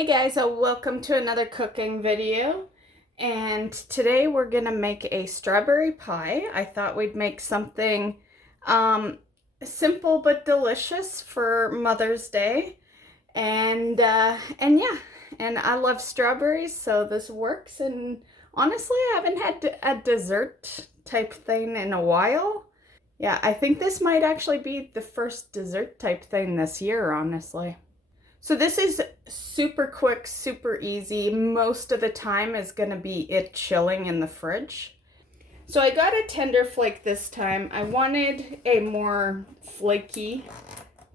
Hey guys, welcome to another cooking video. And today we're gonna make a strawberry pie. I thought we'd make something simple but delicious for Mother's Day. And yeah, and I love strawberries, so this works. And honestly, I haven't had a dessert type thing in a while. Yeah, I think this might actually be the first dessert type thing this year, honestly. So this is super quick, super easy. Most of the time is going to be it chilling in the fridge. So I got a tender flake this time. I wanted a more flaky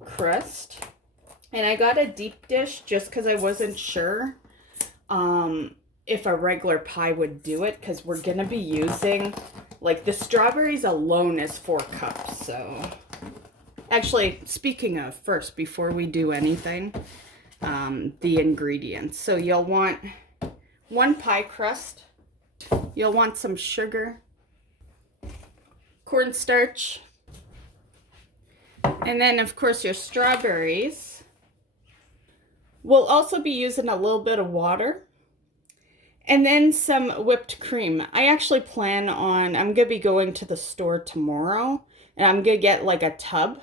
crust. And I got a deep dish just because I wasn't sure if a regular pie would do it, because we're going to be using, like, the strawberries alone is 4 cups, so... Actually, speaking of, first, before we do anything, the ingredients. So you'll want 1 pie crust. You'll want some sugar, cornstarch, and then, of course, your strawberries. We'll also be using a little bit of water, and then some whipped cream. I actually plan on, I'm going to be going to the store tomorrow, and I'm going to get like a tub.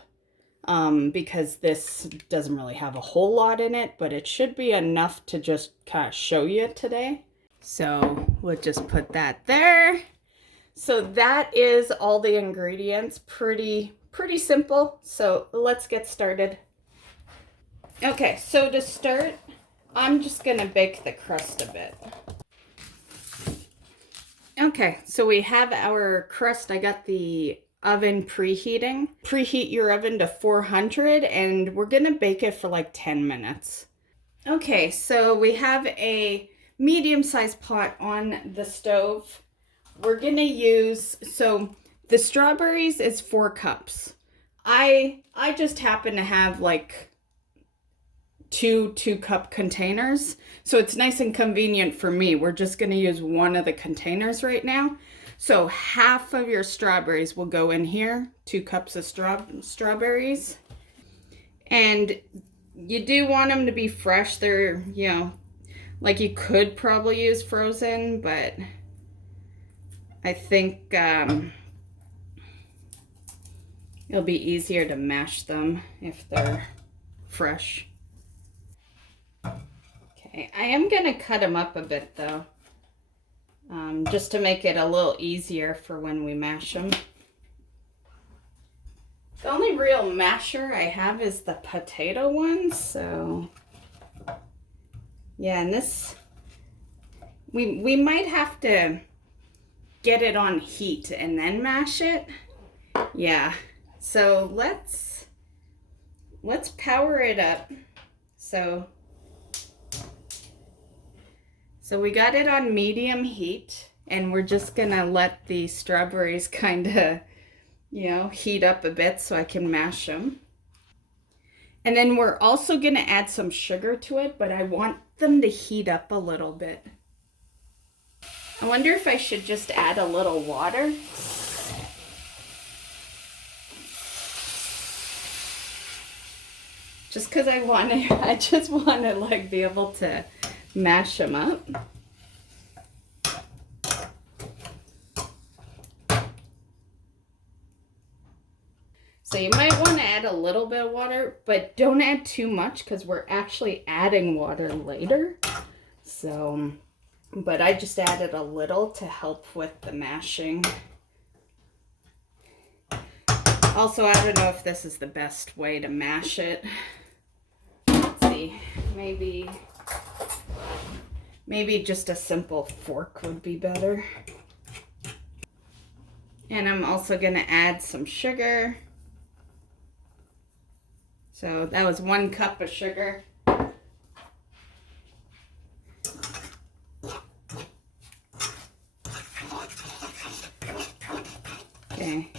Because this doesn't really have a whole lot in it, but it should be enough to just kind of show you today. So we'll just put that there. So that is all the ingredients. Pretty simple. So let's get started. Okay, so to start, I'm just gonna bake the crust a bit. Okay, so we have our crust. I got the oven preheating. Preheat your oven to 400 and we're gonna bake it for like 10 minutes. Okay, so we have a medium-sized pot on the stove. We're gonna use, so the strawberries is 4 cups. I just happen to have like two 2-cup containers, so it's nice and convenient for me. We're just gonna use one of the containers right now. So half of your strawberries will go in here, 2 cups of strawberries. And you do want them to be fresh. They're, you know, like you could probably use frozen, but I think it'll be easier to mash them if they're fresh. Okay, I am gonna cut them up a bit though. Just to make it a little easier for when we mash them. The only real masher I have is the potato one, so yeah, and this, we might have to get it on heat and then mash it. Yeah, so let's power it up. So we got it on medium heat, and we're just gonna let the strawberries kind of, you know, heat up a bit so I can mash them. And then we're also gonna add some sugar to it, but I want them to heat up a little bit. I wonder if I should just add a little water. Just because I just want to like be able to mash them up. So you might want to add a little bit of water, but don't add too much because we're actually adding water later. So, but I just added a little to help with the mashing. Also, I don't know if this is the best way to mash it. Let's see, maybe just a simple fork would be better. And I'm also going to add some sugar. So that was 1 cup of sugar. Okay.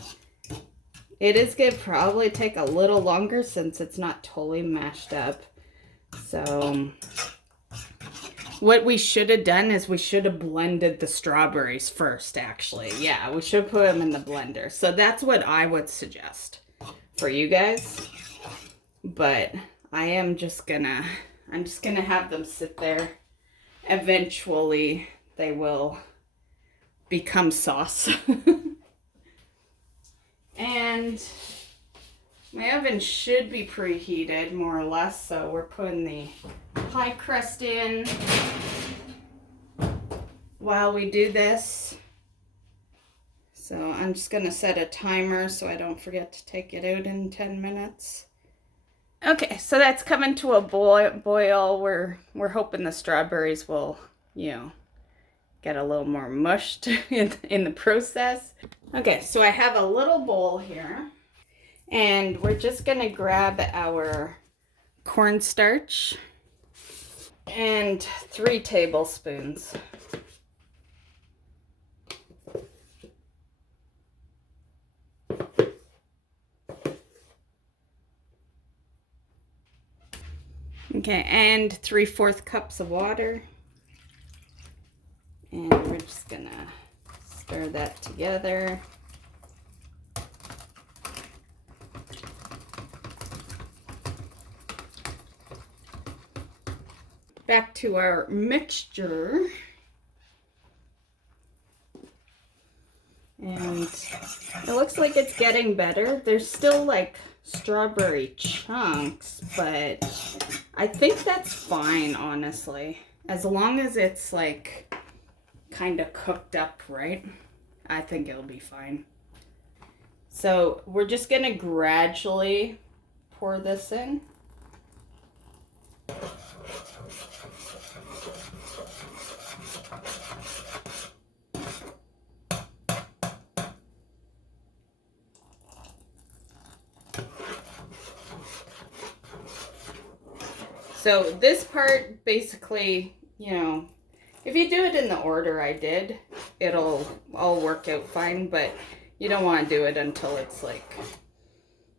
It is going to probably take a little longer since it's not totally mashed up. So what we should have done is we should have blended the strawberries first, actually. Yeah, we should put them in the blender. So that's what I would suggest for you guys. But I am just gonna, I'm just gonna have them sit there. Eventually they will become sauce. And my oven should be preheated more or less, so we're putting the pie crust in while we do this. So I'm just gonna set a timer so I don't forget to take it out in 10 minutes. Okay, so that's coming to a boil. We're hoping the strawberries will, get a little more mushed in the process. Okay, so I have a little bowl here, and we're just gonna grab our cornstarch and 3 tablespoons. Okay, and 3/4 cups of water. And we're just gonna stir that together. Back to our mixture. And it looks like it's getting better. There's still like strawberry chunks, but I think that's fine, honestly. As long as it's like kind of cooked up right, I think it'll be fine. So we're just gonna gradually pour this in. So this part basically, if you do it in the order I did, it'll all work out fine, but you don't want to do it until it's like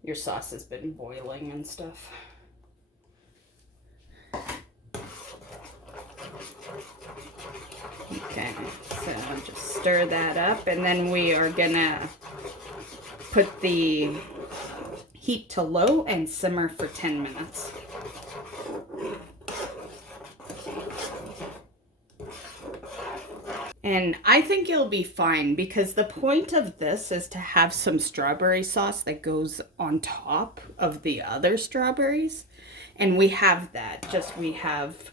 your sauce has been boiling and stuff. Okay, so just stir that up, and then we are gonna put the heat to low and simmer for 10 minutes. And I think it'll be fine because the point of this is to have some strawberry sauce that goes on top of the other strawberries. And we have that, just we have,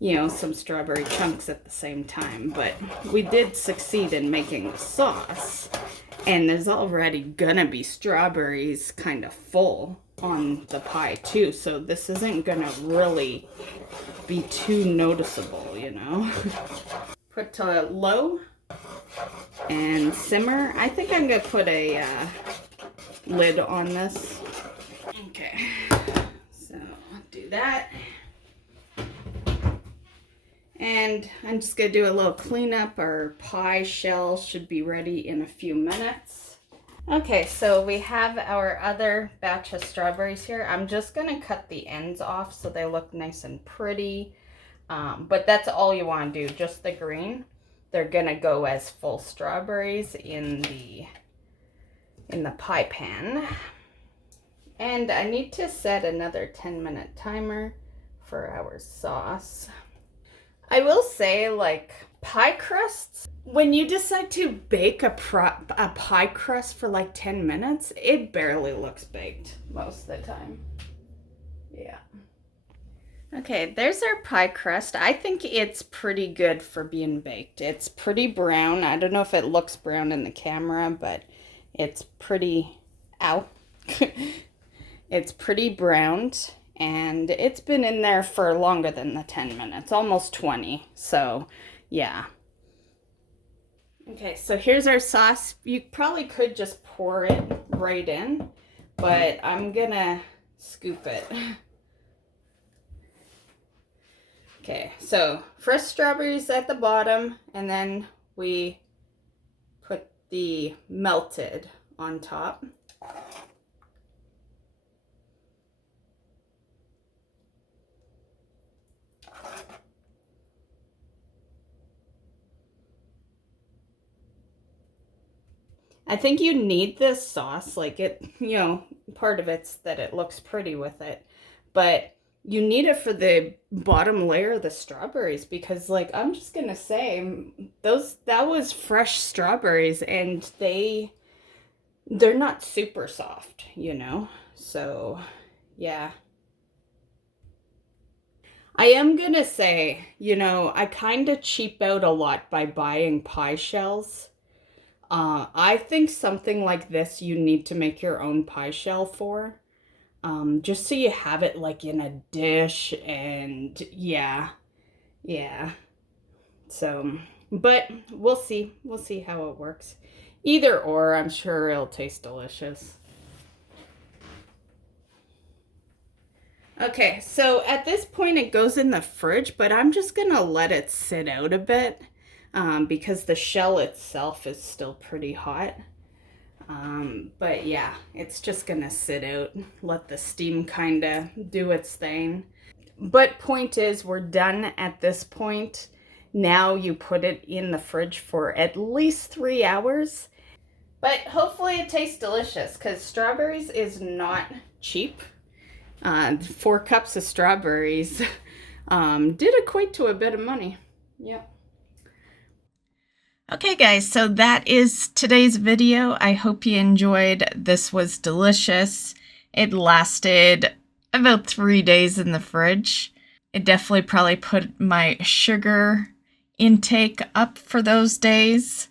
some strawberry chunks at the same time. But we did succeed in making the sauce. And there's already gonna be strawberries kind of full on the pie too. So this isn't gonna really be too noticeable, Put to low and simmer. I think I'm gonna put a lid on this. Okay, so I'll do that. And I'm just gonna do a little cleanup. Our pie shell should be ready in a few minutes. Okay, so we have our other batch of strawberries here. I'm just gonna cut the ends off so they look nice and pretty. But that's all you want to do, just the green. They're gonna go as full strawberries in the pie pan. And I need to set another 10-minute timer for our sauce. I will say, like, pie crusts, when you decide to bake a pie crust for like 10 minutes, it barely looks baked most of the time. Yeah. Okay, there's our pie crust. I think it's pretty good for being baked. It's pretty brown. I don't know if it looks brown in the camera, but it's pretty, it's pretty browned, and it's been in there for longer than the 10 minutes, almost 20. So, yeah. Okay, so here's our sauce. You probably could just pour it right in, but I'm gonna scoop it. Okay, so fresh strawberries at the bottom, and then we put the melted on top. I think you need this sauce, like it, part of it's that it looks pretty with it, but you need it for the bottom layer of the strawberries, because like I'm just gonna say that was fresh strawberries, and they're not super soft, you know? So, yeah. I am gonna say, you know, I kind of cheap out a lot by buying pie shells. I think something like this you need to make your own pie shell for. Just so you have it like in a dish, and yeah, yeah. So, but we'll see. We'll see how it works. Either or, I'm sure it'll taste delicious. Okay, so at this point it goes in the fridge, but I'm just gonna let it sit out a bit because the shell itself is still pretty hot. But yeah, it's just gonna sit out, let the steam kind of do its thing. But point is, we're done at this point. Now you put it in the fridge for at least 3 hours. But hopefully it tastes delicious, because strawberries is not cheap. 4 cups of strawberries did equate to a bit of money. Yep. Okay guys, so that is today's video. I hope you enjoyed. This was delicious. It lasted about 3 days in the fridge. It definitely probably put my sugar intake up for those days.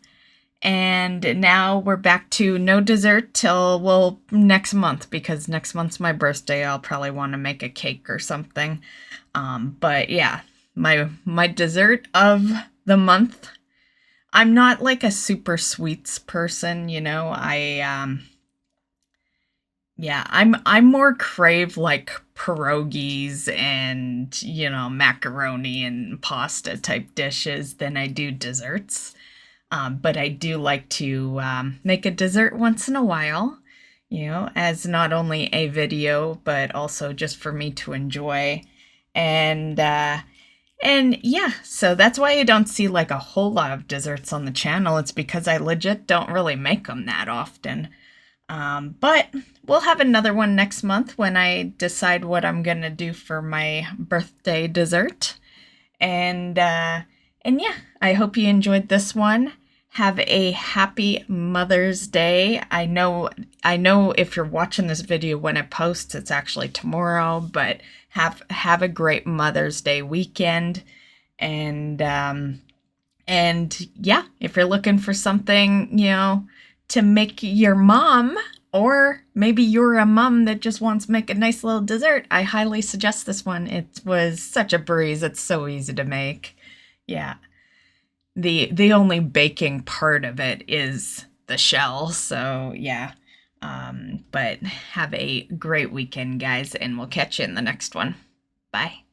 And now we're back to no dessert till, well, next month, because next month's my birthday. I'll probably want to make a cake or something. But yeah, my dessert of the month. I'm not like a super sweets person, you know. I'm more crave like pierogies and, you know, macaroni and pasta type dishes than I do desserts. But I do like to make a dessert once in a while, you know, as not only a video, but also just for me to enjoy. And yeah, so that's why you don't see like a whole lot of desserts on the channel. It's because I legit don't really make them that often. But we'll have another one next month when I decide what I'm gonna do for my birthday dessert. And yeah, I hope you enjoyed this one. Have a happy Mother's Day. I know if you're watching this video when it posts, it's actually tomorrow, but have a great Mother's Day weekend. And yeah, if you're looking for something, you know, to make your mom, or maybe you're a mom that just wants to make a nice little dessert, I highly suggest this one. It was such a breeze. It's so easy to make. Yeah. The only baking part of it is the shell, so yeah. But have a great weekend, guys, and we'll catch you in the next one. Bye.